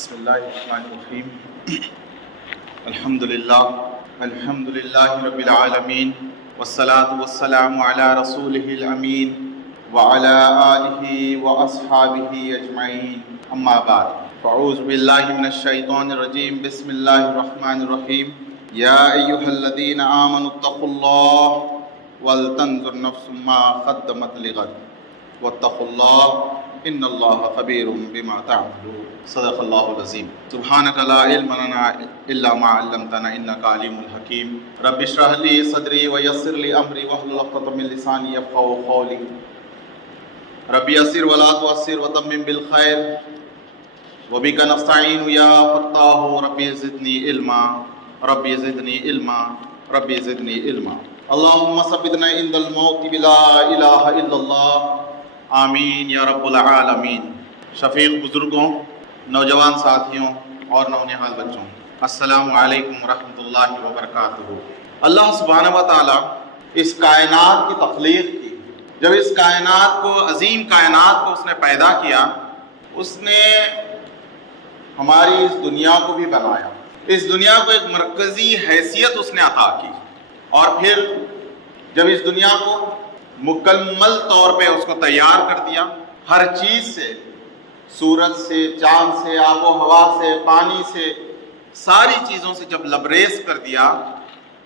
بسم اللہ الرحمن الرحیم الحمد للہ رب العالمین والصلاة والسلام علی رسولہ الامین وعلی آلہ واصحابہ اجمعین اما بعد فاعوذ باللہ من الشیطان الرجیم بسم اللہ الرحمن الرحیم یا ایہا الذین آمنوا اتقوا اللہ ولتنظر نفس ما قدمت لغد واتقوا اللہ ان اللہ خبیر بما تعملون صدق اللہ العظیم سبحانک لا علم لنا الا ما علمتنا انک علیم الحکیم رب اشرح لی صدری ویسر لی امری واحلل عقدۃ من لسانی یفقهوا قولی رب یسر ولا تعسر وتمم بالخیر وبک نستعین یا فتاح رب زدنی علما رب زدنی علما رب زدنی علما اللهم ثبتنا عند الموت بلا الہ الا اللہ آمین یا رب العالمین۔ شفیق بزرگوں، نوجوان ساتھیوں اور نونہال بچوں، السلام علیکم ورحمۃ اللہ وبرکاتہ۔ اللہ سبحانہ و تعالیٰ اس کائنات کی تخلیق کی، جب اس کائنات کو، عظیم کائنات کو اس نے پیدا کیا، اس نے ہماری اس دنیا کو بھی بنایا، اس دنیا کو ایک مرکزی حیثیت اس نے عطا کی، اور پھر جب اس دنیا کو مکمل طور پہ اس کو تیار کر دیا، ہر چیز سے، سورج سے، چاند سے، آب و ہوا سے، پانی سے، ساری چیزوں سے جب لبریز کر دیا،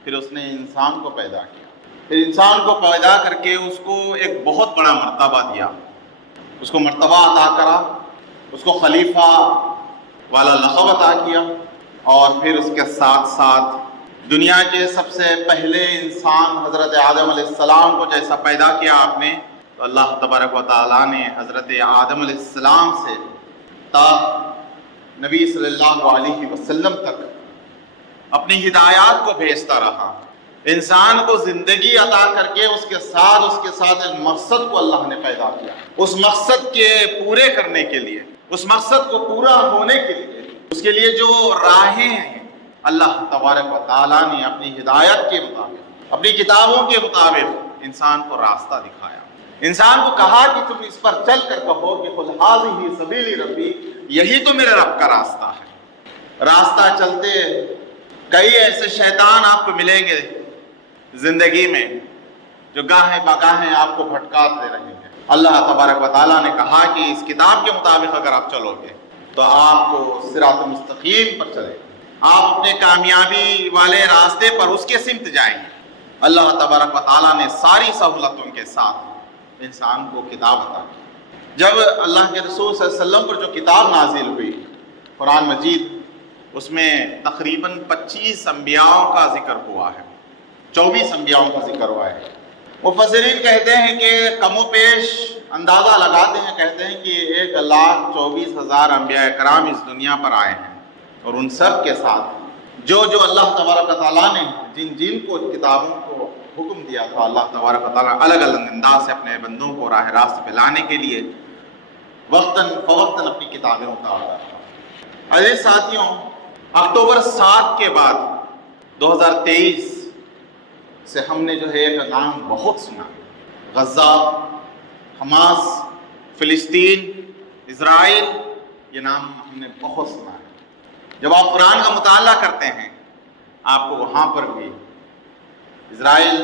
پھر اس نے انسان کو پیدا کیا، پھر انسان کو پیدا کر کے اس کو ایک بہت بڑا مرتبہ دیا، اس کو مرتبہ عطا کرا، اس کو خلیفہ والا لقب عطا کیا، اور پھر اس کے ساتھ ساتھ دنیا کے سب سے پہلے انسان حضرت آدم علیہ السلام کو جیسا پیدا کیا آپ نے، تو اللہ تبارک و تعالیٰ نے حضرت آدم علیہ السلام سے تا نبی صلی اللہ علیہ وسلم تک اپنی ہدایات کو بھیجتا رہا، انسان کو زندگی عطا کر کے اس کے ساتھ ایک مقصد کو اللہ نے پیدا کیا، اس مقصد کے پورے کرنے کے لیے، اس مقصد کو پورا ہونے کے لیے، اس کے لیے جو راہیں ہیں اللہ تبارک و تعالیٰ نے اپنی ہدایت کے مطابق، اپنی کتابوں کے مطابق انسان کو راستہ دکھایا، انسان کو کہا کہ تم اس پر چل کر کہو کہ قل ھذہ سبیلی ربی، یہی تو میرے رب کا راستہ ہے۔ راستہ چلتے کئی ایسے شیطان آپ کو ملیں گے زندگی میں جو گاہیں بگاہیں آپ کو بھٹکاتے رہیں گے۔ اللہ تبارک و تعالیٰ نے کہا کہ اس کتاب کے مطابق اگر آپ چلو گے تو آپ کو صراط مستقیم پر چلے گے، آپ اپنے کامیابی والے راستے پر اس کے سمت جائیں گے۔ اللہ تبارک و تعالیٰ نے ساری سہولتوں کے ساتھ انسان کو کتاب عطا کی۔ جب اللہ کے رسول صلی اللہ علیہ وسلم پر جو کتاب نازل ہوئی قرآن مجید، اس میں تقریباً 25 انبیاءوں کا ذکر ہوا ہے، 24 انبیاءوں کا ذکر ہوا ہے۔ مفسرین کہتے ہیں کہ کم و بیش اندازہ لگاتے ہیں، کہتے ہیں کہ 1,24,000 انبیاء کرام اس دنیا پر آئے ہیں، اور ان سب کے ساتھ جو اللہ تبارک و تعالیٰ نے جن کو کتابوں کو حکم دیا تھا، اللہ تبارک و تعالیٰ الگ الگ انداز سے اپنے بندوں کو راہ راست پہ لانے کے لیے وقتاً فوقتاً اپنی کتابیں اتارتا تھا۔ عزیز ساتھیوں، اکتوبر 7 کے بعد 2023 سے ہم نے جو ہے ایک نام بہت سنا، غزہ، حماس، فلسطین، اسرائیل، یہ نام ہم نے بہت سنا ہے۔ جب آپ قرآن کا مطالعہ کرتے ہیں، آپ کو وہاں پر بھی اسرائیل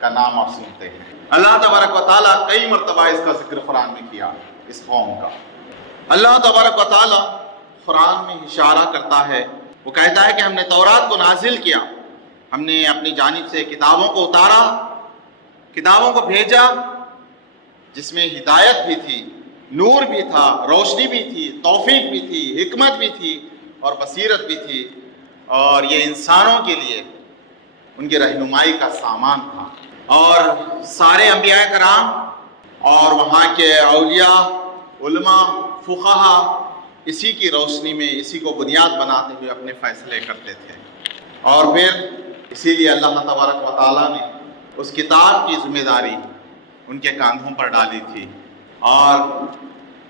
کا نام آپ سنتے ہیں۔ اللہ تبارک و تعالیٰ کئی مرتبہ اس کا ذکر قرآن میں کیا، اس قوم کا۔ اللہ تبارک و تعالیٰ قرآن میں اشارہ کرتا ہے، وہ کہتا ہے کہ ہم نے تورات کو نازل کیا، ہم نے اپنی جانب سے کتابوں کو اتارا، کتابوں کو بھیجا، جس میں ہدایت بھی تھی، نور بھی تھا، روشنی بھی تھی، توفیق بھی تھی، حکمت بھی تھی، اور بصیرت بھی تھی، اور یہ انسانوں کے لیے ان کی رہنمائی کا سامان تھا۔ اور سارے انبیاء کرام اور وہاں کے اولیاء، علماء، فقہا اسی کی روشنی میں، اسی کو بنیاد بناتے ہوئے اپنے فیصلے کرتے تھے، اور پھر اسی لیے اللہ تبارک و تعالیٰ نے اس کتاب کی ذمہ داری ان کے کاندھوں پر ڈالی تھی۔ اور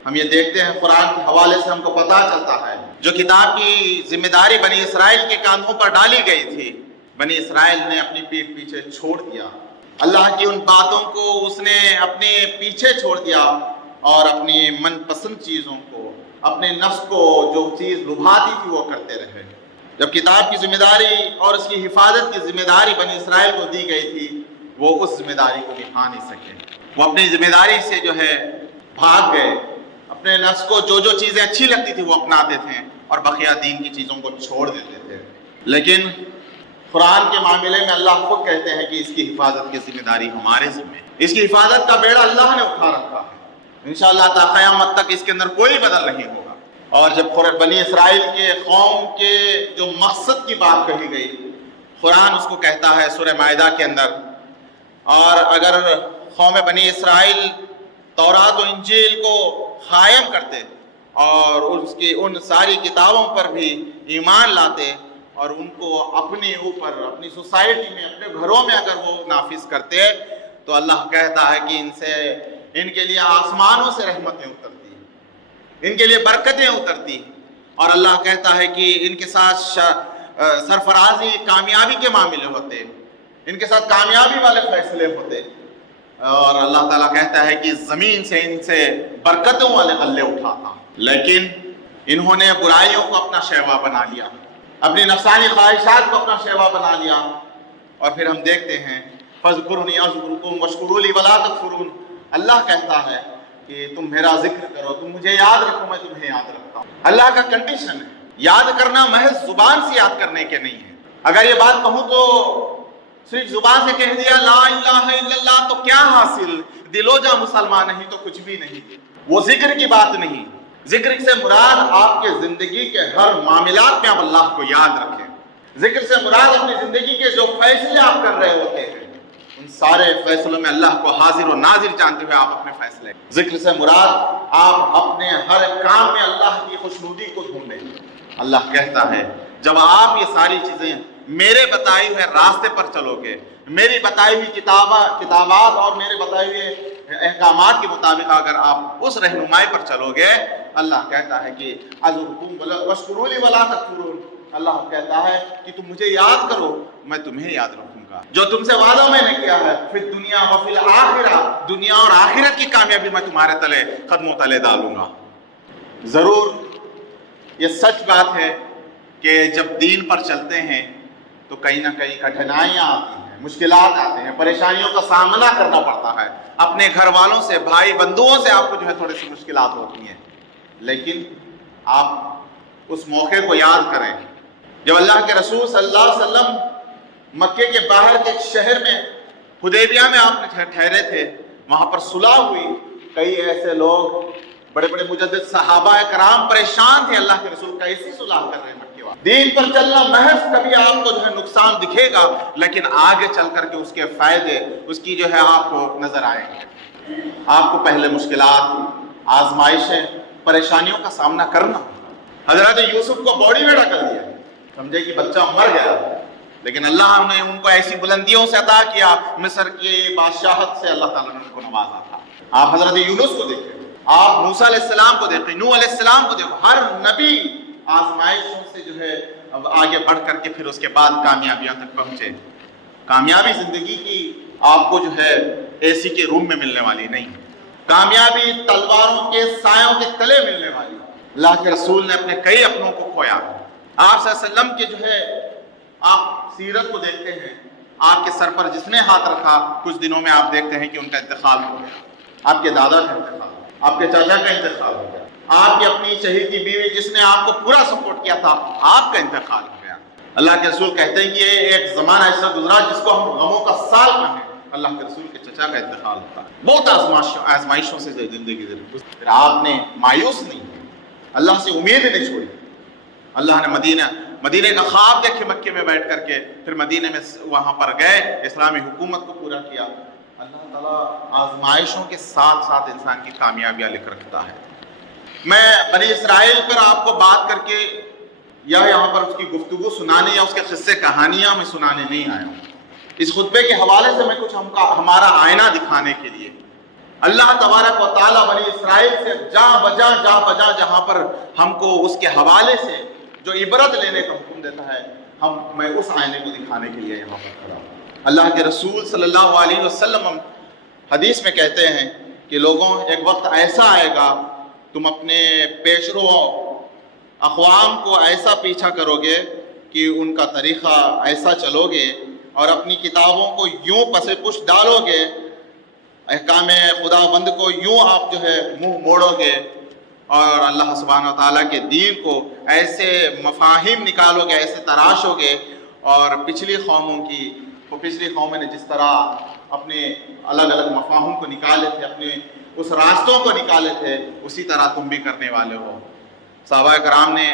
ہم یہ دیکھتے ہیں قرآن کے حوالے سے ہم کو پتہ چلتا ہے، جو کتاب کی ذمہ داری بنی اسرائیل کے کاندھوں پر ڈالی گئی تھی، بنی اسرائیل نے اپنی پیٹھ پیچھے چھوڑ دیا، اللہ کی ان باتوں کو اس نے اپنے پیچھے چھوڑ دیا، اور اپنی من پسند چیزوں کو اپنے نفس کو جو چیز لبھاتی تھی وہ کرتے رہے۔ جب کتاب کی ذمہ داری اور اس کی حفاظت کی ذمہ داری بنی اسرائیل کو دی گئی تھی، وہ اس ذمہ داری کو نبھا نہیں سکے۔ وہ اپنی ذمہ داری سے جو ہے بھاگ گئے، اپنے نفس کو جو چیزیں اچھی لگتی تھی وہ اپناتے تھے اور بقیہ دین کی چیزوں کو چھوڑ دیتے تھے۔ لیکن قرآن کے معاملے میں اللہ خود کہتے ہیں کہ اس کی حفاظت کی ذمہ داری ہمارے ذمہ ہے۔ اس کی حفاظت کا بیڑا اللہ نے اٹھا رکھا ہے، انشاءاللہ تا قیامت تک اس کے اندر کوئی بدل نہیں ہوگا۔ اور جب بنی اسرائیل کے قوم کے جو مقصد کی بات کہی گئی، قرآن اس کو کہتا ہے سورہ مائدہ کے اندر، اور اگر قوم بنی اسرائیل تورات و انجیل کو قائم کرتے اور اس کی ان ساری کتابوں پر بھی ایمان لاتے اور ان کو اپنے اوپر، اپنی سوسائٹی میں، اپنے گھروں میں اگر وہ نافذ کرتے، تو اللہ کہتا ہے کہ ان کے لیے آسمانوں سے رحمتیں اترتی، ان کے لیے برکتیں اترتی، اور اللہ کہتا ہے کہ ان کے ساتھ سرفرازی کامیابی کے معاملے ہوتے، ان کے ساتھ کامیابی والے فیصلے ہوتے، اور اللہ تعالیٰ کہتا ہے کہ زمین سے ان سے برکتوں والے غلے اٹھاتا۔ لیکن انہوں نے برائیوں کو اپنا شیوا بنا لیا، اپنی نفسانی خواہشات کو اپنا شیوا بنا لیا، اور پھر ہم دیکھتے ہیں فَاذْكُرُونِي أَذْكُرْكُمْ وَاشْكُرُوا لِي وَلَا تَكْفُرُونَ۔ اللہ کہتا ہے کہ تم میرا ذکر کرو، تم مجھے یاد رکھو، میں تمہیں یاد رکھتا ہوں۔ اللہ کا کنڈیشن ہے، یاد کرنا محض زبان سے یاد کرنے کے نہیں ہے۔ اگر یہ بات کہوں تو صرف زبان سے کہہ دیا لا الہ الا اللہ تو کیا حاصل، دلو جا مسلمان نہیں تو کچھ بھی نہیں، وہ ذکر کی بات نہیں۔ ذکر سے مراد آپ کے زندگی کے ہر معاملات میں آپ اللہ کو یاد رکھیں۔ ذکر سے مراد اپنی زندگی کے جو فیصلے آپ کر رہے ہوتے ہیں، ان سارے فیصلوں میں اللہ کو حاضر و ناظر جانتے ہوئے آپ اپنے فیصلے۔ ذکر سے مراد آپ اپنے ہر کام میں اللہ کی خوشنودی کو ڈھونڈیں۔ اللہ کہتا ہے جب آپ یہ ساری چیزیں میرے بتائے ہوئے راستے پر چلو گے، میری بتائی ہوئی کتابات اور میرے بتائے ہوئے احکامات کے مطابق اگر آپ اس رہنمائی پر چلو گے، اللہ کہتا ہے کہ اذکرکم واشکروا لی ولا تکفرون۔ اللہ کہتا ہے کہ تم مجھے یاد کرو، میں تمہیں یاد رکھوں گا۔ جو تم سے وعدہ میں نے کیا ہے فی الدنیا وفی الآخرہ، دنیا اور آخرت کی کامیابی میں تمہارے تلے قدموں تلے ڈالوں گا۔ ضرور یہ سچ بات ہے کہ جب دین پر چلتے ہیں تو کہیں نہ کہیں کٹھنائیاں آتی ہیں، مشکلات آتے ہیں، پریشانیوں کا سامنا کرنا پڑتا ہے، اپنے گھر والوں سے، بھائی بندوؤں سے آپ کو جو ہے تھوڑی سی مشکلات ہوتی ہیں، لیکن آپ اس موقع کو یاد کریں جب اللہ کے رسول صلی اللہ علیہ وسلم مکے کے باہر کے ایک شہر میں حدیبیہ میں آپ نے ٹھہرے تھے، وہاں پر صلح ہوئی، کئی ایسے لوگ بڑے بڑے مجدد صحابہ کرام پریشان تھے، اللہ کے رسول کیسی صلح کر رہے ہیں مکے والے۔ دین پر چلنا محض کبھی آپ کو جو ہے نقصان دکھے گا، لیکن آگے چل کر کے اس کے فائدے، اس کی جو ہے آپ کو نظر آئیں گے۔ آپ کو پہلے مشکلات، آزمائشیں، پریشانیوں کا سامنا کرنا۔ حضرت یوسف کو باڈی میں ڈھکل دیا، سمجھے کہ بچہ مر گیا، لیکن اللہ نے ان کو ایسی بلندیوں سے عطا کیا، مصر کی بادشاہت سے اللہ تعالیٰ نے ان کو نوازا تھا۔ آپ حضرت یونس کو دیکھیں، آپ موسیٰ علیہ السلام کو دیکھیں، نوح علیہ السلام کو دیکھیں، ہر نبی آزمائشوں سے جو ہے اب آگے بڑھ کر کے پھر اس کے بعد کامیابیاں تک پہنچے۔ کامیابی زندگی کی آپ کو جو ہے اے سی کے روم میں ملنے والی نہیں، کامیابی تلواروں کے سایوں کے تلے ملنے والی۔ اللہ کے رسول نے اپنے کئی اپنوں کو کھویا۔ آپ صلی اللہ علیہ وسلم کے جو ہے آپ سیرت کو دیکھتے ہیں، آپ کے سر پر جس نے ہاتھ رکھا کچھ دنوں میں آپ دیکھتے ہیں کہ ان کا انتقال ہو گیا، آپ کے دادا کا انتقال ہو گیا، آپ کے چاچا کا انتقال ہو گیا، آپ کی اپنی شہیدی بیوی جس نے آپ کو پورا سپورٹ کیا تھا، آپ کا انتقال ہو گیا۔ اللہ کے رسول کہتے ہیں کہ یہ ایک زمانہ ایسا گزرا جس کو ہم غموں کا سال کہیں۔ اللہ کے رسول کے چچا کا انتقال ہوتا، بہت آزمائشوں سے زندگی گزری، پھر آپ نے مایوس نہیں، اللہ سے امید نہیں چھوڑی۔ اللہ نے مدینے کا خواب دیکھے مکے میں بیٹھ کر کے، پھر مدینے میں وہاں پر گئے، اسلامی حکومت کو پورا کیا۔ اللہ تعالیٰ آزمائشوں کے ساتھ ساتھ انسان کی کامیابیاں لکھ رکھتا ہے۔ میں بنی اسرائیل پر آپ کو بات کر کے یا یہاں پر اس کی گفتگو سنانے یا اس کے قصے کہانیاں میں سنانے نہیں آیا ہوں۔ اس خطبے کے حوالے سے میں کچھ ہمارا آئینہ دکھانے کے لیے اللہ تبارک و تعالیٰ بنی اسرائیل سے جا بجا جہاں پر ہم کو اس کے حوالے سے جو عبرت لینے کا حکم دیتا ہے، میں اس آئینے کو دکھانے کے لیے یہاں پر کھڑا ہوں۔ اللہ کے رسول صلی اللہ علیہ وسلم حدیث میں کہتے ہیں کہ لوگوں ایک وقت ایسا آئے گا تم اپنے پیشرو اقوام کو ایسا پیچھا کرو گے کہ ان کا طریقہ ایسا چلو گے اور اپنی کتابوں کو یوں پس پش ڈالو گے، احکام خدا بند کو یوں آپ جو ہے منہ موڑو گے، اور اللہ سبحانہ و تعالیٰ کے دین کو ایسے مفاہیم نکالو گے، ایسے تراشو گے، اور پچھلی قوموں نے جس طرح اپنے الگ الگ مفاہیم کو نکالے تھے، اپنے اس راستوں کو نکالے تھے، اسی طرح تم بھی کرنے والے ہو۔ صحابہ کرام نے،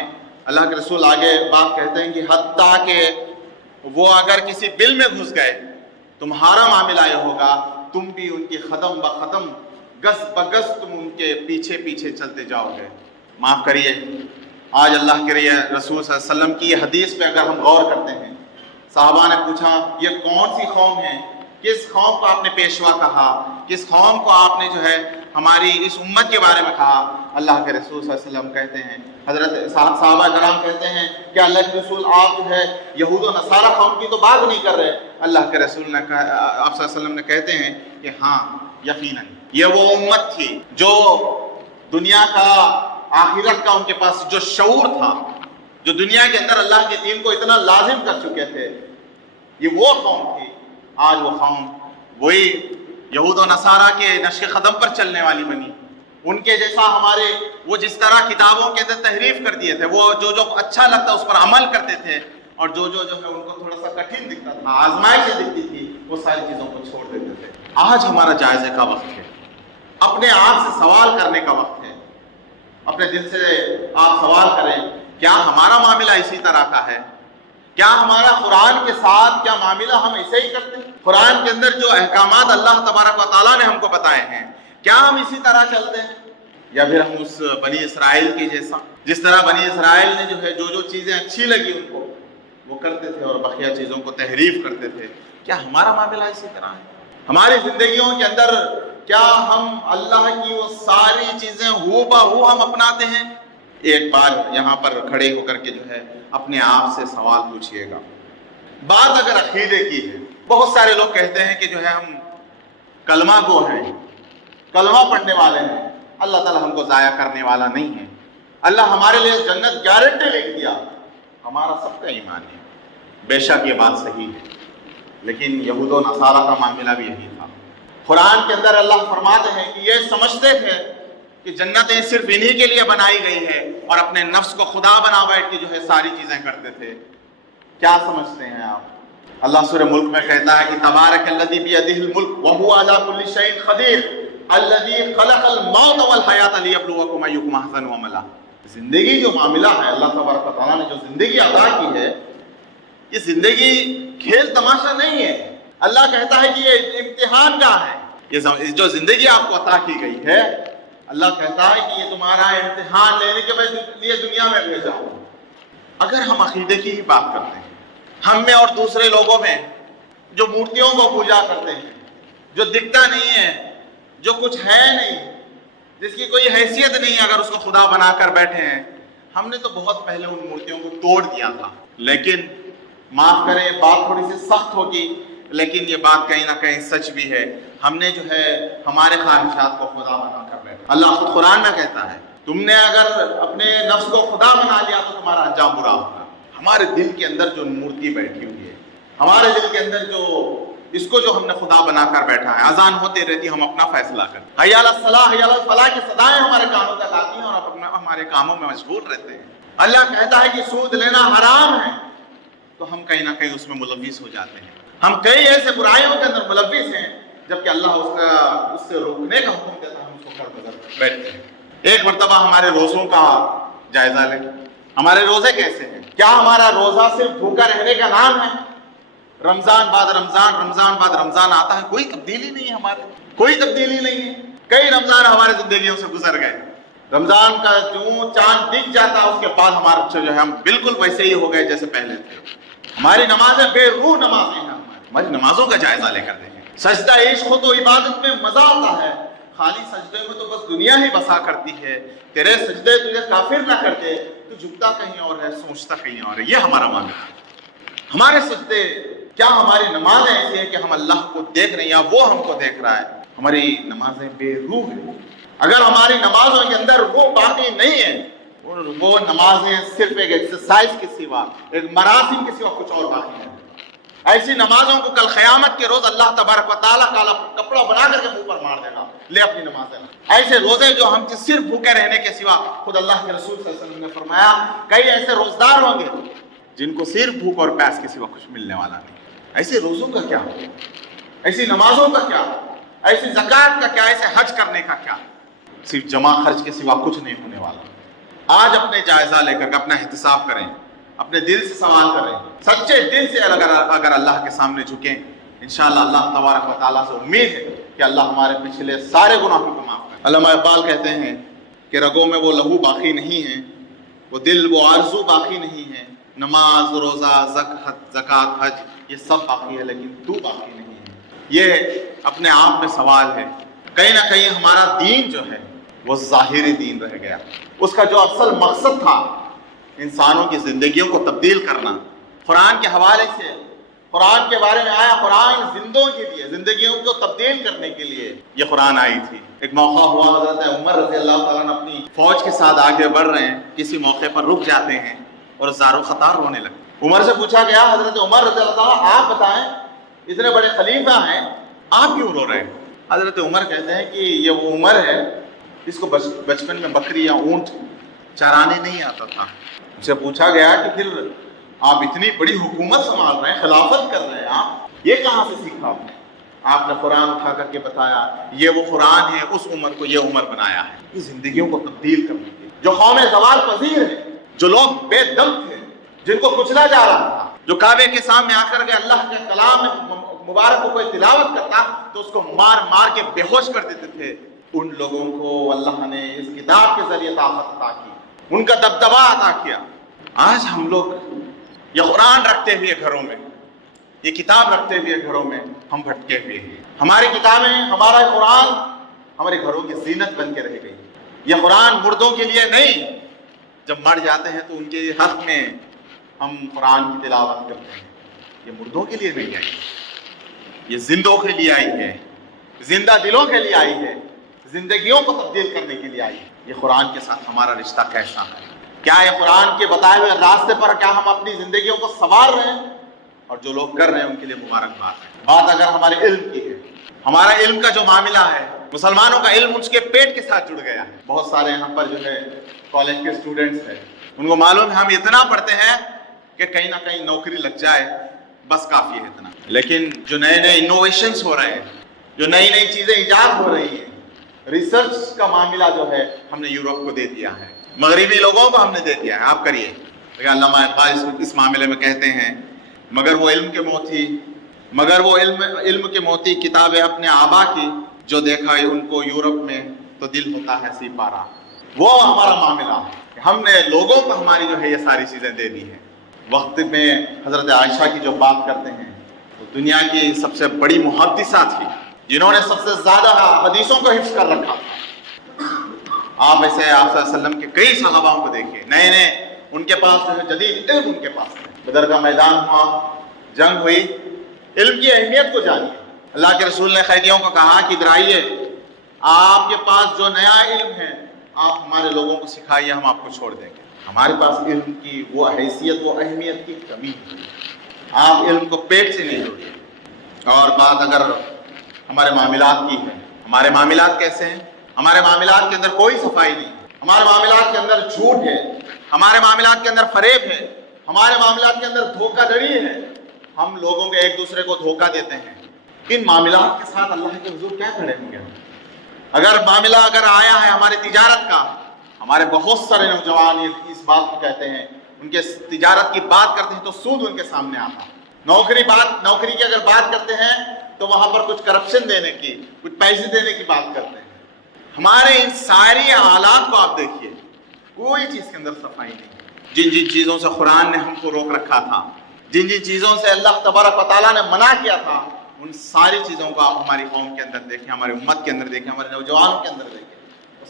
اللہ کے رسول آگے بات کہتے ہیں کہ حتیٰ کہ وہ اگر کسی بل میں گھس گئے، تمہارا معاملہ یہ ہوگا، تم بھی ان کی قدم بقدم گز بگز تم ان کے پیچھے پیچھے چلتے جاؤ گے۔ معاف کریے، آج اللہ کے رسول صلی اللہ علیہ وسلم کی یہ حدیث پہ اگر ہم غور کرتے ہیں، صحابہ نے پوچھا یہ کون سی قوم ہے، کس قوم کو آپ نے پیشوا کہا، کس قوم کو آپ نے جو ہے ہماری اس امت کے بارے میں کہا؟ اللہ کے رسول صلی اللہ علیہ وسلم کہتے ہیں، حضرت صحابہ کرام کہتے ہیں کہ اللہ کے رسول آپ جو ہے یہود و نصارہ قوم کی تو بات نہیں کر رہے؟ اللہ کے رسول نے کہا، آپ صلی اللہ علیہ وسلم نے کہتے ہیں کہ ہاں یقیناً یہ وہ امت تھی جو دنیا کا آخرت کا ان کے پاس جو شعور تھا، جو دنیا کے اندر اللہ کے دین کو اتنا لازم کر چکے تھے، یہ وہ قوم تھی۔ آج وہ قوم وہی یہود و نصارہ کے نقش قدم پر چلنے والی بنی، ان کے جیسا ہمارے وہ جس طرح کتابوں کے اندر تحریف کر دیے تھے، وہ جو اچھا لگتا اس پر عمل کرتے تھے، اور جو ہے ان کو تھوڑا سا کٹھن دکھتا تھا، آزمائش دکھتی تھی، وہ ساری چیزوں کو چھوڑ دیتے تھے۔ آج ہمارا جائزے کا وقت ہے، اپنے آپ سے سوال کرنے کا وقت ہے، اپنے دل سے آپ سوال کریں، کیا ہمارا معاملہ اسی طرح کا ہے؟ کیا ہمارا قرآن کے ساتھ کیا معاملہ ہم ایسے ہی کرتے ہیں؟ قرآن کے اندر جو احکامات اللہ تبارک و تعالیٰ نے ہم کو بتائے ہیں، کیا ہم اسی طرح چلتے ہیں، یا پھر ہم اس بنی اسرائیل کے جیسا، جس طرح بنی اسرائیل نے جو ہے جو چیزیں اچھی لگی ان کو وہ کرتے تھے اور بقیہ چیزوں کو تحریف کرتے تھے؟ کیا ہمارا معاملہ اسی طرح ہے؟ ہماری زندگیوں کے اندر کیا ہم اللہ کی وہ ساری چیزیں ہو بہو ہم اپناتے ہیں؟ ایک بار یہاں پر کھڑے ہو کر کے جو ہے اپنے آپ سے سوال پوچھئے گا۔ بات اگر عقیدے کی ہے، بہت سارے لوگ کہتے ہیں کہ جو ہے ہم کلمہ گو ہیں، کلمہ پڑھنے والے ہیں، اللہ تعالیٰ ہم کو ضائع کرنے والا نہیں ہے، اللہ ہمارے لیے جنت گارنٹی لکھ دیا، ہمارا سب کا ایمان ہے۔ بے شک یہ بات صحیح ہے، لیکن یہود و نصارہ کا معاملہ بھی یہی تھا۔ قرآن کے اندر اللہ فرماتے ہیں کہ یہ سمجھتے تھے کہ جنتیں صرف انہی کے لیے بنائی گئی ہے، اور اپنے نفس کو خدا بنا بیٹھ کے جو ہے ساری چیزیں کرتے تھے۔ کیا سمجھتے ہیں آپ؟ اللہ سورہ ملک میں کہتا ہے کہ تبارک الذی بیدہ الملک وہو علی کل شیء قدیر الذی خلق الموت والحیاۃ لیبلوکم ایکم احسن عملا۔ زندگی جو معاملہ ہے، اللہ تبارک و تعالیٰ نے جو زندگی عطا کی ہے، یہ زندگی کھیل تماشا نہیں ہے۔ اللہ کہتا ہے کہ یہ امتحان کا ہے، یہ جو زندگی آپ کو عطا کی گئی ہے، اللہ کہتا ہے کہ یہ تمہارا امتحان لینے کے لیے دنیا میں بھیجا ہوں۔ اگر ہم عقیدے کی ہی بات کرتے ہیں، ہم میں اور دوسرے لوگوں میں جو مورتیوں کو پوجا کرتے ہیں، جو دکھتا نہیں ہے، جو کچھ ہے نہیں، جس کی کوئی حیثیت نہیں، اگر اس کو خدا بنا کر بیٹھے ہیں، ہم نے تو بہت پہلے ان مورتیوں کو توڑ دیا تھا۔ لیکن معاف کریں، بات تھوڑی سی سخت ہوگی، لیکن یہ بات کہیں نہ کہیں سچ بھی ہے، ہم نے جو ہے ہمارے خواہشات کو خدا بنا کر بیٹھا۔ اللہ خود قرآن میں کہتا ہے تم نے اگر اپنے نفس کو خدا بنا لیا تو تمہارا انجام برا ہوگا۔ ہمارے دل کے اندر جو مورتی بیٹھی ہوئی ہے، ہمارے دل کے اندر جو اس کو جو ہم نے خدا بنا کر بیٹھا ہے، اذان ہوتے رہتی ہم اپنا فیصلہ کرتے ہیں، حی علی الصلاۃ حی علی الفلاح کی صدائیں ہمارے کانوں تک آتی ہیں اور ہمارے کاموں میں مشغول رہتے ہیں۔ اللہ کہتا ہے کہ سود لینا حرام ہے، تو ہم کہیں نہ کہیں اس میں ملوث ہو جاتے ہیں۔ ہم کئی ایسے برائیوں کے اندر ملوث ہیں، جبکہ اللہ اس سے روکنے کا حکم دیتا ہے، ہم اس کو کر بدل بیٹھتے ہیں۔ ایک مرتبہ ہمارے روزوں کا جائزہ لیں، ہمارے روزے کیسے ہیں؟ کیا ہمارا روزہ صرف بھوکا رہنے کا نام ہے؟ رمضان بعد رمضان، رمضان بعد رمضان آتا ہے، کوئی تبدیلی نہیں ہے، ہمارے کوئی تبدیلی نہیں ہے۔ کئی رمضان ہمارے زندگیوں سے گزر گئے، رمضان کا جو چاند دکھ جاتا ہے اس کے بعد ہمارا جو ہے ہم بالکل ویسے ہی ہو گئے جیسے پہلے تھے۔ ہماری نمازیں بے روح نمازیں ہیں، ہماری نمازوں کا جائزہ لے کر دیکھیں۔ سجدہ عشق ہو تو عبادت میں مزہ آتا ہے، خالی سجدے میں تو بس دنیا ہی بسا کرتی ہے۔ تیرے سجدے تجھے کافر نہ کرتے، تو جھکتا کہیں اور ہے، سوچتا کہیں اور ہے۔ یہ ہمارا معاملہ ہے۔ ہمارے سجدے، کیا ہماری نماز ایسی ہے کہ ہم اللہ کو دیکھ رہے ہیں یا وہ ہم کو دیکھ رہا ہے؟ ہماری نمازیں بے روح ہیں۔ اگر ہماری نمازوں کے اندر وہ باقی نہیں ہے، وہ نمازیں صرف ایک ایکسرسائز کے سوا، ایک مراسم کے سوا کچھ اور باقی نہیں۔ ایسی نمازوں کو کل قیامت کے روز اللہ تبارک و تعالیٰ کالا کپڑا بنا کر کے منہ پر مار دے گا، لے اپنی نمازیں۔ ایسے روزے جو ہم صرف بھوکے رہنے کے سوا، خود اللہ کے رسول صلی اللہ علیہ وسلم نے فرمایا کئی ایسے روزدار ہوں گے جن کو صرف بھوک اور پیاس کے سوا کچھ ملنے والا نہیں۔ ایسے روزوں کا کیا، ایسی نمازوں کا کیا، ایسی زکوٰۃ کا کیا، ایسے حج کرنے کا کیا، صرف جمع خرچ کے سوا کچھ نہیں ہونے والا۔ آج اپنے جائزہ لے کر اپنا احتساب کریں، اپنے دل سے سوال کریں، سچے دل سے اگر اللہ کے سامنے جھکیں، انشاءاللہ اللہ تبارک و تعالیٰ سے امید ہے کہ اللہ ہمارے پچھلے سارے گناہوں کو معاف کرے۔ علامہ اقبال کہتے ہیں کہ رگوں میں وہ لہو باقی نہیں ہے، وہ دل وہ آرزو باقی نہیں ہے، نماز روزہ زکوٰۃ حج یہ سب باقی ہے لیکن تو باقی نہیں ہے۔ یہ اپنے آپ میں سوال ہے۔ کہیں نہ کہیں ہمارا دین جو ہے وہ ظاہری دین رہ گیا، اس کا جو اصل مقصد تھا انسانوں کی زندگیوں کو تبدیل کرنا۔ قرآن کے حوالے سے قرآن کے بارے میں آیا، قرآن زندوں کے لیے، زندگیوں کو تبدیل کرنے کے لیے یہ قرآن آئی تھی۔ ایک موقع ہوا، حضرت عمر رضی اللہ تعالیٰ عنہ اپنی فوج کے ساتھ آگے بڑھ رہے ہیں، کسی موقع پر رک جاتے ہیں اور زار و خطار رونے لگے۔ عمر سے پوچھا گیا، حضرت عمر رضی اللہ تعالیٰ آپ بتائیں اتنے بڑے خلیفہ ہیں آپ کیوں رو رہے ہیں؟ حضرت عمر کہتے ہیں کہ یہ وہ عمر ہے جس کو بچپن میں بکری یا اونٹ چرانے نہیں آتا تھا۔ ان سے پوچھا گیا کہ پھر آپ اتنی بڑی حکومت سنبھال رہے ہیں، خلافت کر رہے ہیں، آپ یہ کہاں سے سیکھا آپ نے؟ آپ نے قرآن اٹھا کر کے بتایا یہ وہ قرآن ہے، اس عمر کو یہ عمر بنایا ہے کہ زندگیوں کو تبدیل کرنے کے، جو قوم زوال پذیر ہے، جو لوگ بے دم تھے، جن کو کچلا جا رہا تھا، جو کعبے کے سامنے آ کر کے اللہ کے کلام مبارک کو کوئی تلاوت کرتا تو اس کو مار مار کے بے ہوش کر دیتے تھے، ان لوگوں کو اللہ نے اس کتاب کے ذریعے طاقت عطا کی، ان کا دبدبا عطا کیا۔ آج ہم لوگ یہ قرآن رکھتے ہوئے گھروں میں، یہ کتاب رکھتے ہوئے گھروں میں ہم بھٹکے ہوئے ہیں۔ ہماری کتابیں، ہمارا قرآن ہمارے گھروں کی زینت بن کے رہ گئی۔ یہ قرآن مردوں کے لیے نہیں، جب مر جاتے ہیں تو ان کے حق میں ہم قرآن کی تلاوت کرتے ہیں۔ یہ مردوں کے لیے نہیں آئی، یہ زندوں کے لیے آئی ہے، زندہ دلوں کے لیے آئی ہے، زندگیوں کو تبدیل کرنے کے لیے آئی ہے۔ یہ قرآن کے ساتھ ہمارا رشتہ کیسا ہے؟ کیا یہ قرآن کے بتائے ہوئے راستے پر کیا ہم اپنی زندگیوں کو سنوار رہے ہیں؟ اور جو لوگ کر رہے ہیں ان کے لیے مبارکباد ہے۔ بات اگر ہمارے علم کی ہے، ہمارا علم کا جو معاملہ ہے، مسلمانوں کا علم اس کے پیٹ کے ساتھ جڑ گیا ہے۔ بہت سارے یہاں پر جو ہے کالج کے اسٹوڈنٹس ہیں، ان کو معلوم ہے ہم اتنا پڑھتے ہیں کہ کہیں نہ کہیں نوکری لگ جائے، بس کافی ہے اتنا۔ لیکن جو نئے نئے انوویشنز ہو رہے ہیں، جو نئی نئی چیزیں ایجاد ہو رہی ہیں، ریسرچ کا معاملہ جو ہے ہم نے یورپ کو دے دیا ہے، مغربی لوگوں کو ہم نے دے دیا ہے، آپ کریے۔ علامہ اقبال اس معاملے میں کہتے ہیں مگر وہ علم کے موتی کتاب اپنے آبا کی، جو دیکھا ہے ان کو یورپ میں تو دل ہوتا ہے سی پارا۔ وہ ہمارا معاملہ ہے کہ ہم نے لوگوں کو ہماری جو ہے یہ ساری چیزیں دے دی ہیں۔ وقت میں حضرت عائشہ کی جو بات کرتے ہیں تو دنیا کی سب سے بڑی محدثہ تھی، جنہوں نے سب سے زیادہ حدیثوں کو حفظ کر رکھا تھا۔ آپ ایسے آپ صلی اللہ علیہ وسلم کے کئی صحابہ کو دیکھیں، نئے نئے ان کے پاس جو ہے جدید علم ان کے پاس ہے۔ بدر کا میدان ہوا، جنگ ہوئی، علم کی اہمیت کو جانیے۔ اللہ کے رسول نے قیدیوں کو کہا کہ ادھر آئیے، آپ کے پاس جو نیا علم ہے آپ ہمارے لوگوں کو سکھائیے، ہم آپ کو چھوڑ دیں گے۔ ہمارے پاس علم کی وہ حیثیت، وہ اہمیت کی کمی ہے، آپ علم کو پیٹ سے نہیں جوڑیے۔ اور بات اگر ہمارے معاملات کی ہے، ہمارے معاملات کیسے ہیں؟ ہمارے معاملات کے اندر کوئی صفائی نہیں، ہمارے معاملات کے اندر جھوٹ ہے، ہمارے معاملات کے اندر فریب ہے، ہمارے معاملات کے اندر دھوکہ دڑی ہے، ہم لوگوں کے ایک دوسرے کو دھوکہ دیتے ہیں۔ ان معاملات کے ساتھ اللہ کے حضور کیا کھڑے ہوں گے؟ اگر معاملہ آیا ہے ہماری تجارت کا، ہمارے بہت سارے نوجوان اس بات کو کہتے ہیں، ان کے تجارت کی بات کرتے ہیں تو سود ان کے سامنے آتا ہے۔ نوکری کی اگر بات کرتے ہیں تو وہاں پر کچھ کرپشن دینے کی، کچھ پیسے دینے کی بات کرتے ہیں۔ ہمارے ان ساری حالات کو آپ دیکھیے، کوئی چیز کے اندر صفائی نہیں۔ جن جن چیزوں سے قرآن نے ہم کو روک رکھا تھا، جن جن چیزوں سے اللہ تبارک و تعالیٰ نے منع کیا تھا، ان ساری چیزوں کو آپ ہماری قوم کے اندر دیکھیں، ہماری امت کے اندر دیکھیں، ہمارے نوجوانوں کے اندر دیکھیں،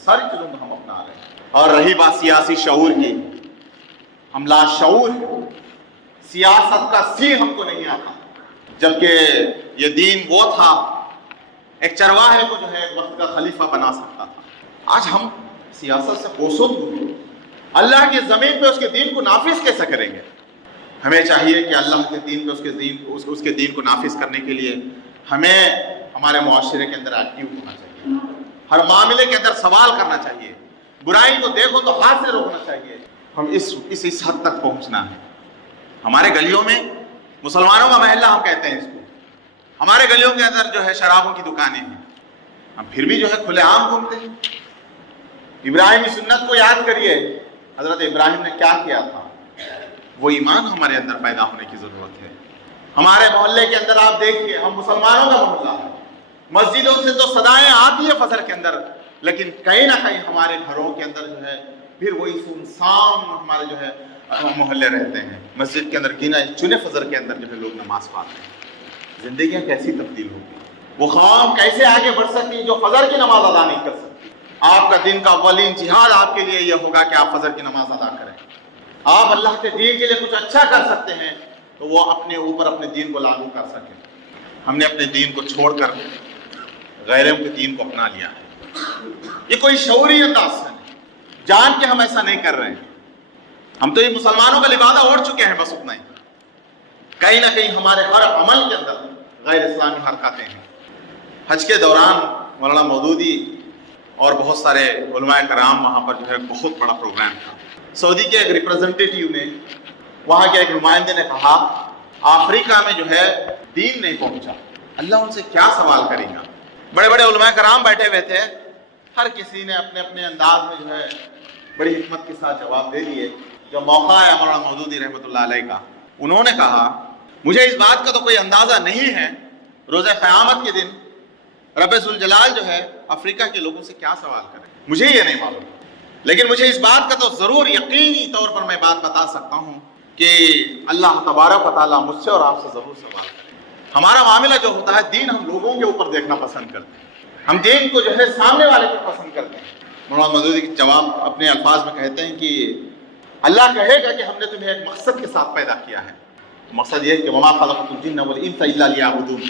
ساری چیزوں کو ہم اپنا رہے ہیں۔ اور رہی بات سیاسی شعور کی، ہم لاشعور ہیں، سیاست کا سی ہم کو نہیں آتا، جبکہ یہ دین وہ تھا، ایک چرواہے کو جو ہے ایک وقت کا خلیفہ بنا سکتا تھا۔ آج ہم سیاست سے کوسوں دور ہیں، اللہ کی زمین پہ اس کے دین کو نافذ کیسے کریں گے؟ ہمیں چاہیے کہ اللہ کے دین پہ اس کے دین کو نافذ کرنے کے لیے ہمیں ہمارے معاشرے کے اندر ایکٹیو ہونا چاہیے، ہر معاملے کے اندر سوال کرنا چاہیے، برائی کو دیکھو تو ہاتھ سے روکنا چاہیے۔ ہم اس حد تک پہنچنا ہے۔ ہمارے گلیوں میں مسلمانوں کا محلہ ہم کہتے ہیں اس کو، ہمارے گلیوں کے اندر جو ہے شرابوں کی دکانیں ہیں، ہم پھر بھی جو ہے کھلے عام گھومتے ہیں۔ ابراہیمی سنت کو یاد کریے، حضرت ابراہیم نے کیا کیا تھا، وہ ایمان ہمارے اندر پیدا ہونے کی ضرورت ہے۔ ہمارے محلے کے اندر آپ دیکھیے، ہم مسلمانوں کا محلہ ہے، مسجدوں سے تو صدائیں آتی ہیں فجر کے اندر، لیکن کہیں نہ کہیں ہمارے گھروں کے اندر جو ہے پھر وہی سنسان ہمارے جو ہے محلے رہتے ہیں۔ مسجد کے اندر گنا چنے فجر کے اندر جو ہے لوگ نماز پڑھتے ہیں۔ زندگیاں کیسی تبدیل ہوگی، وہ قوم کیسے آگے بڑھ سکتی ہے جو فجر کی نماز ادا نہیں کر سکتی؟ آپ کا دن کا اولین جہاد آپ کے لیے یہ ہوگا کہ آپ فجر کی نماز ادا کریں۔ آپ اللہ کے دین کے لیے کچھ اچھا کر سکتے ہیں تو وہ اپنے اوپر اپنے دین کو لاگو کر سکیں۔ ہم نے اپنے دین کو چھوڑ کر غیروں کے دین کو اپنا لیا ہے۔ یہ کوئی شعوری انداز ہے، جان کے ہم ایسا نہیں کر رہے ہیں۔ ہم تو یہ مسلمانوں کا لبادہ اوڑھ چکے ہیں، بس اتنا ہی۔ کہیں نہ کہیں ہمارے ہر عمل کے اندر غیر اسلامی حرکاتیں ہیں۔ حج کے دوران مولانا مودودی اور بہت سارے علماء کرام وہاں پر جو ہے بہت بڑا پروگرام تھا۔ سعودی کے ایک ریپرزنٹیٹیو نے، وہاں کے ایک نمائندے نے کہا افریقہ میں جو ہے دین نہیں پہنچا، اللہ ان سے کیا سوال کرے گا؟ بڑے بڑے علماء کرام بیٹھے ہوئے تھے، ہر کسی نے اپنے اپنے انداز میں جو ہے بڑی حکمت کے ساتھ جواب دے دیے۔ جو موقع ہے مولانا مودودی رحمۃ اللہ علیہ کا، انہوں نے کہا مجھے اس بات کا تو کوئی اندازہ نہیں ہے روز قیامت کے دن رب ذوالجلال جو ہے افریقہ کے لوگوں سے کیا سوال کرے، مجھے یہ نہیں معلوم، لیکن مجھے اس بات کا تو ضرور یقینی طور پر میں بات بتا سکتا ہوں کہ اللہ تبارک و تعالیٰ مجھ سے اور آپ سے ضرور سوال کرے۔ ہمارا معاملہ جو ہوتا ہے، دین ہم لوگوں کے اوپر دیکھنا پسند کرتے ہیں، ہم دین کو جو ہے سامنے والے کو پسند کرتے ہیں۔ مولانا مودودی کے جواب اپنے الفاظ میں کہتے ہیں کہ اللہ کہے گا کہ ہم نے تمہیں ایک مقصد کے ساتھ پیدا کیا ہے، مقصد یہ ہے کہ وما خلقت الجن والانس الا لیعبدون،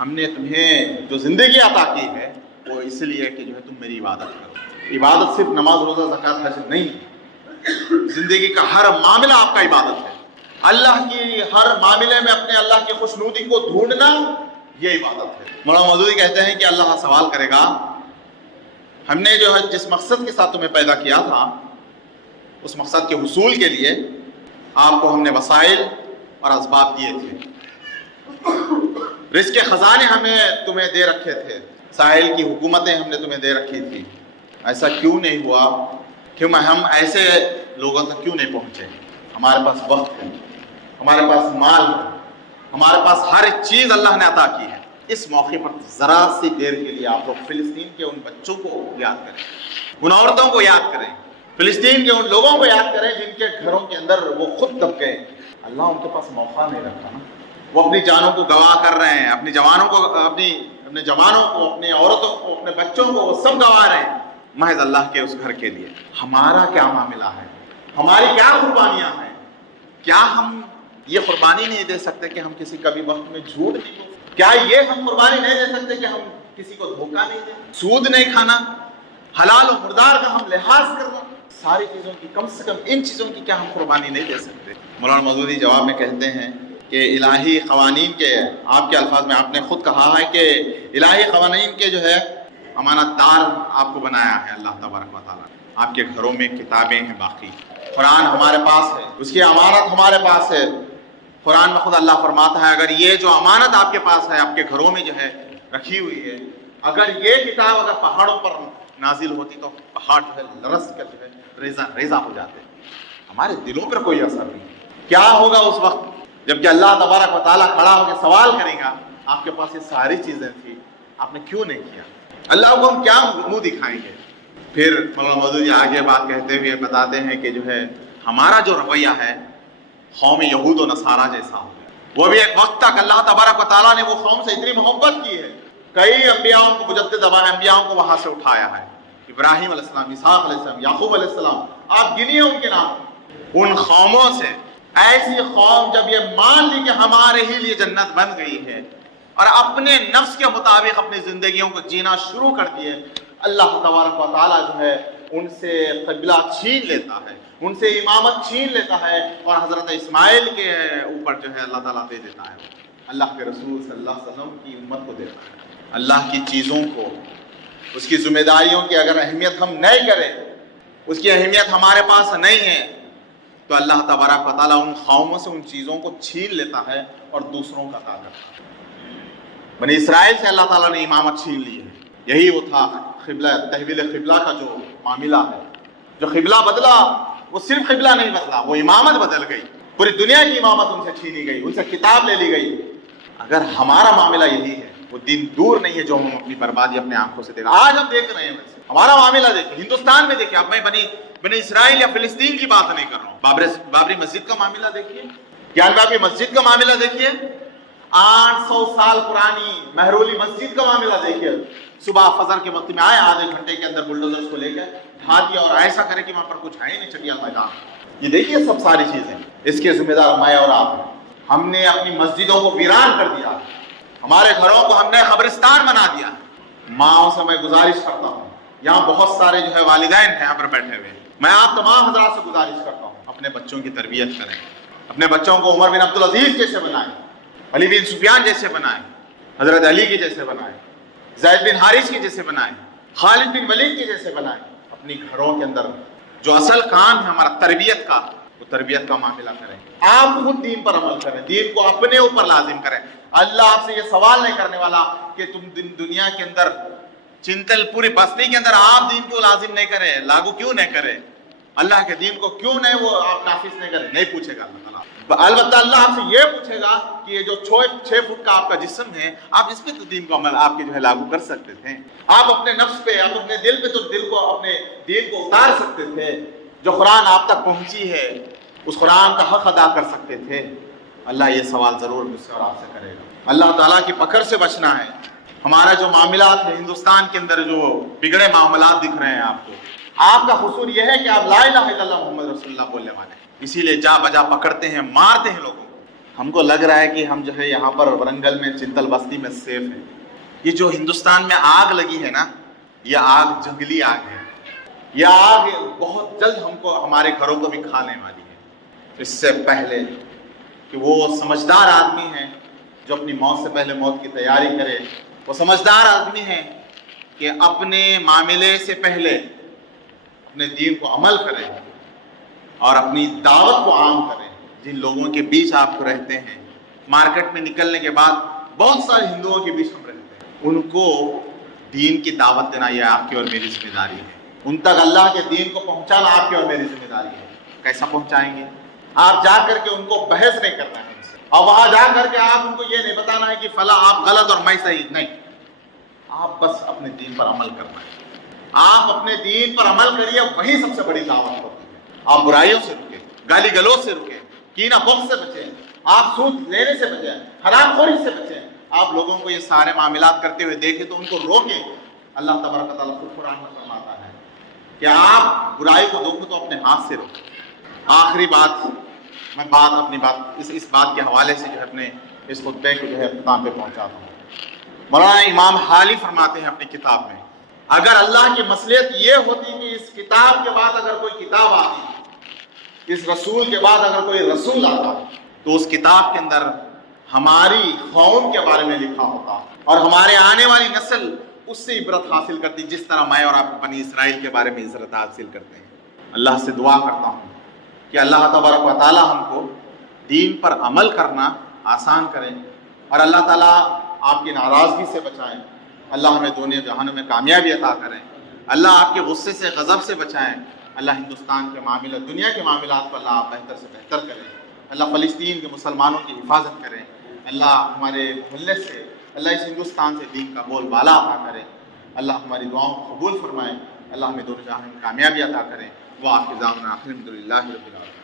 ہم نے تمہیں جو زندگی عطا کی ہے وہ اس لیے کہ جو ہے تم میری عبادت کرو۔ عبادت صرف نماز روزہ زکوٰۃ حج نہیں، زندگی کا ہر معاملہ آپ کا عبادت ہے۔ اللہ کی ہر معاملے میں اپنے اللہ کی خوشنودی کو ڈھونڈنا یہ عبادت ہے۔ مولانا مودودی کہتے ہیں کہ اللہ سوال کرے گا ہم نے جو ہے جس مقصد کے ساتھ تمہیں پیدا کیا تھا، اس مقصد کے حصول کے لیے آپ کو ہم نے وسائل اور اسباب دیے تھے، رزق کے خزانے ہمیں تمہیں دے رکھے تھے، ساحل کی حکومتیں ہم نے تمہیں دے رکھی تھی، ایسا کیوں نہیں ہوا کہ ہم ایسے لوگوں تک کیوں نہیں پہنچے؟ ہمارے پاس وقت ہے، ہمارے پاس مال ہے، ہمارے پاس ہر چیز اللہ نے عطا کی ہے۔ اس موقع پر ذرا سی دیر کے لیے آپ لوگ فلسطین کے ان بچوں کو یاد کریں، ان عورتوں کو یاد کریں، فلسطین کے ان لوگوں کو یاد کریں جن کے گھروں کے اندر وہ خود دب گئے۔ اللہ ان کے پاس موقع نہیں رکھا نا، وہ اپنی جانوں کو گواہ کر رہے ہیں، اپنے جوانوں کو، اپنے عورتوں کو، اپنے بچوں کو، وہ سب گواہ رہے ہیں محض اللہ کے اس گھر کے لیے۔ ہمارا کیا معاملہ ہے؟ ہماری کیا قربانیاں ہیں؟ کیا ہم یہ قربانی نہیں دے سکتے کہ ہم کسی کبھی وقت میں جھوٹ نہیں بولیں؟ کیا یہ ہم قربانی نہیں دے سکتے کہ ہم کسی کو دھوکہ نہیں دیں، سود نہیں کھانا، حلال و مردار کا ہم لحاظ کرنا؟ ساری چیزوں کی، کم سے کم ان چیزوں کی کیا ہم قربانی نہیں دے سکتے؟ مولانا مودودی جواب میں کہتے ہیں کہ الہی قوانین کے، آپ کے الفاظ میں آپ نے خود کہا ہے کہ الہی قوانین کے جو ہے امانت دار آپ کو بنایا ہے اللہ تبارک و تعالیٰ نے۔ آپ کے گھروں میں کتابیں ہیں، باقی قرآن ہمارے پاس ہے، اس کی امانت ہمارے پاس ہے۔ قرآن میں خود اللہ فرماتا ہے اگر یہ جو امانت آپ کے پاس ہے، آپ کے گھروں میں جو ہے رکھی ہوئی ہے، اگر یہ کتاب اگر پہاڑوں پر نازل ہوتی تو پہاڑ جو ہے لرز کر جو ہے ریزہ ریزہ ہو جاتے، ہمارے دلوں پر کوئی اثر نہیں۔ کیا ہوگا اس وقت جب کہ اللہ تبارک و تعالیٰ کھڑا ہو کے سوال کرے گا آپ کے پاس یہ ساری چیزیں تھیں، آپ نے کیوں نہیں کیا؟ اللہ کو ہم کیا منہ دکھائیں گے؟ پھر مولانا مودودی آگے بات کہتے ہوئے بتاتے ہیں کہ جو ہے ہمارا جو رویہ ہے قوم یہود و نصارہ جیسا ہو گیا۔ وہ بھی ایک وقت تک اللہ تبارک و تعالیٰ نے وہ قوم سے اتنی محبت کی ہے، کئی انبیاءوں کو، مجدد انبیاءوں کو وہاں سے اٹھایا ہے، ابراہیم علیہ السلام، اسحاق علیہ السلام، یعقوب علیہ السلام، آپ گنیے ان کے نام۔ ان قوموں سے ایسی قوم جب یہ مان لی کہ ہمارے ہی لیے جنت بن گئی ہے اور اپنے نفس کے مطابق اپنی زندگیوں کو جینا شروع کر دیے، اللہ تبارک و تعالیٰ جو ہے ان سے قبلہ چھین لیتا ہے، ان سے امامت چھین لیتا ہے، اور حضرت اسماعیل کے اوپر جو ہے اللہ تعالیٰ دے دیتا ہے، اللہ کے رسول صلی اللہ علیہ وسلم کی امت کو دیتا ہے۔ اللہ کی چیزوں کو، اس کی ذمہ داریوں کی اگر اہمیت ہم نہیں کریں، اس کی اہمیت ہمارے پاس نہیں ہے، تو اللہ تبارک و تعالیٰ ان قوموں سے ان چیزوں کو چھین لیتا ہے اور دوسروں کا عطا کرتا ہے۔ بنی اسرائیل سے اللہ تعالیٰ نے امامت چھین لی ہے، یہی وہ تھا قبلہ، تحویل قبلہ کا جو معاملہ ہے۔ جو قبلہ بدلا، وہ صرف قبلہ نہیں بدلا، وہ امامت بدل گئی، پوری دنیا کی امامت ان سے چھینی گئی، ان سے کتاب لے لی گئی۔ اگر ہمارا معاملہ یہی ہے، وہ دین دور نہیں ہے جو ہم اپنی بربادی اپنے آنکھوں سے دیکھ رہے ہیں۔ آج ہم دیکھ رہے ہیں، ویسے ہمارا معاملہ دیکھیں، ہندوستان میں دیکھیں، اب میں بنی اسرائیل یا فلسطین کی بات نہیں کر رہا ہوں، بابری مسجد کا معاملہ دیکھیے، گیانوا کی مسجد کا معاملہ دیکھیے، 800 سال پرانی مہرولی مسجد کا معاملہ دیکھیے، صبح فجر کے وقت میں آئے، آدھے گھنٹے کے اندر بلڈوزر کو لے کے ڈھا دیا، اور ایسا کرے کہ وہاں پر کچھ ہے ہی نہیں، چٹیا میدان۔ یہ دیکھیے سب ساری چیزیں، اس کے ذمہ دار میں اور آپ ہیں۔ ہم نے اپنی مسجدوں کو ویران کر دیا، ہمارے گھروں کو ہم نے قبرستان بنا دیا۔ ماؤں سے میں گزارش کرتا ہوں، یہاں بہت سارے جو ہے والدین ہیں یہاں پر بیٹھے ہوئے، میں آپ تمام حضرات سے گزارش کرتا ہوں، اپنے بچوں کی تربیت کریں، اپنے بچوں کو عمر بن عبدالعزیز جیسے بنائیں، علی بن سفیان جیسے بنائیں، حضرت علی کے جیسے بنائیں، زید بن حارث کے جیسے بنائیں، خالد بن ولید کے جیسے بنائیں۔ اپنی گھروں کے اندر جو اصل کام ہے ہمارا تربیت کا، وہ تربیت کا معاملہ کریں۔ آپ خود دین پر عمل کریں، دین کو اپنے اوپر لازم کریں۔ اللہ آپ سے یہ سوال نہیں کرنے والا کہ تم دنیا کے اندر چنتل پوری بستی کے اندر آپ دین کو لازم نہیں کریں، لاگو کیوں نہیں کریں، اللہ کے دین کو کیوں نہیں وہ آپ نافذ نہیں کریں، نہیں پوچھے گا اللہ تعالیٰ۔ البتہ اللہ آپ سے یہ پوچھے گا کہ یہ جو 6 فٹ کا آپ کا جسم ہے، آپ اس پہ تو دین کو عمل آپ کے جو ہے لاگو کر سکتے تھے، آپ اپنے نفس پہ، آپ اپنے دل پہ تو دل کو اپنے دین کو اتار سکتے تھے، جو قرآن آپ تک پہنچی ہے اس قرآن کا حق ادا کر سکتے تھے۔ اللہ یہ سوال ضرور مجھ سے اور آپ سے کرے گا۔ اللہ تعالیٰ کی پکڑ سے بچنا ہے۔ ہمارا جو معاملات ہے ہندوستان کے اندر، جو بگڑے معاملات دکھ رہے ہیں آپ کو، آپ کا قصور یہ ہے کہ آپ لا الہ الا اللہ محمد رسول اللہ بولنے والے ہیں، اسی لیے جا بجا پکڑتے ہیں، مارتے ہیں لوگوں کو۔ ہم کو لگ رہا ہے کہ ہم جو ہے یہاں پر ورنگل میں، چنتل بستی میں سیف ہیں۔ یہ جو ہندوستان میں آگ لگی ہے نا، یہ آگ جنگلی آگ ہے، یہ آگ بہت جلد ہم کو، ہمارے گھروں کو بھی کھانے والی ہے۔ اس سے پہلے کہ وہ سمجھدار آدمی ہے جو اپنی موت سے پہلے موت کی تیاری کرے، وہ سمجھدار آدمی ہے کہ اپنے معاملے سے پہلے اپنے دین کو عمل کرے اور اپنی دعوت کو عام کرے۔ جن لوگوں کے بیچ آپ کو رہتے ہیں، مارکیٹ میں نکلنے کے بعد بہت سارے ہندوؤں کے بیچ ہم رہتے ہیں، ان کو دین کی دعوت دینا یہ آپ کی اور میری ذمہ داری ہے، ان تک اللہ کے دین کو پہنچانا آپ کی اور میری ذمہ داری ہے۔ کیسا پہنچائیں گے؟ آپ جا کر کے ان کو بحث نہیں کرنا ہے ان سے، اور وہاں جا کر کے آپ ان کو یہ نہیں بتانا ہے کہ فلاں آپ غلط اور میں صحیح، نہیں، آپ بس اپنے دین پر عمل کرنا ہے۔ آپ اپنے دین پر عمل کریے، وہی سب سے بڑی دعوت ہوتی ہے۔ آپ برائیوں سے رکیں، گالی گلوچ سے رکیں، کینہ بغض سے بچیں، آپ سود لینے سے بچیں، حرام خوری سے بچیں۔ آپ لوگوں کو یہ سارے معاملات کرتے ہوئے دیکھیں تو ان کو روکیں۔ اللہ تبارک و تعالیٰ خود قرآن میں فرماتا ہے کہ آپ برائی کو دیکھو تو اپنے ہاتھ سے روکیں۔ آخری بات، میں اپنی بات اس بات کے حوالے سے جو ہے اپنے اس خطبے کو جو ہے اختتام پہ پہنچاتا ہوں۔ مولانا امام حالی فرماتے ہیں اپنی کتاب میں، اگر اللہ کی مصلحت یہ ہوتی کہ اس کتاب کے بعد اگر کوئی کتاب آتی، اس رسول کے بعد اگر کوئی رسول آتا، تو اس کتاب کے اندر ہماری قوم کے بارے میں لکھا ہوتا اور ہمارے آنے والی نسل اس سے عبرت حاصل کرتی، جس طرح میں اور آپ بنی اسرائیل کے بارے میں عبرت حاصل کرتے ہیں۔ اللہ سے دعا کرتا ہوں کہ اللہ تبارک و تعالیٰ ہم کو دین پر عمل کرنا آسان کریں، اور اللہ تعالیٰ آپ کی ناراضگی سے بچائیں، اللہ ہمیں دنیا جہانوں میں کامیابی عطا کریں، اللہ آپ کے غصے سے، غضب سے بچائیں، اللہ ہندوستان کے معاملات، دنیا کے معاملات کو اللہ بہتر سے بہتر کریں، اللہ فلسطین کے مسلمانوں کی حفاظت کریں، اللہ ہمارے محلے سے، اللہ اس ہندوستان سے دین کا بول بالا عطا کریں، اللہ ہماری دعاؤں کو قبول فرمائیں، اللہ ہمیں دونوں جہان میں کامیابی عطا کریں۔ وہ آپ کے ذات میں آخر الحمدللہ رب العالمین۔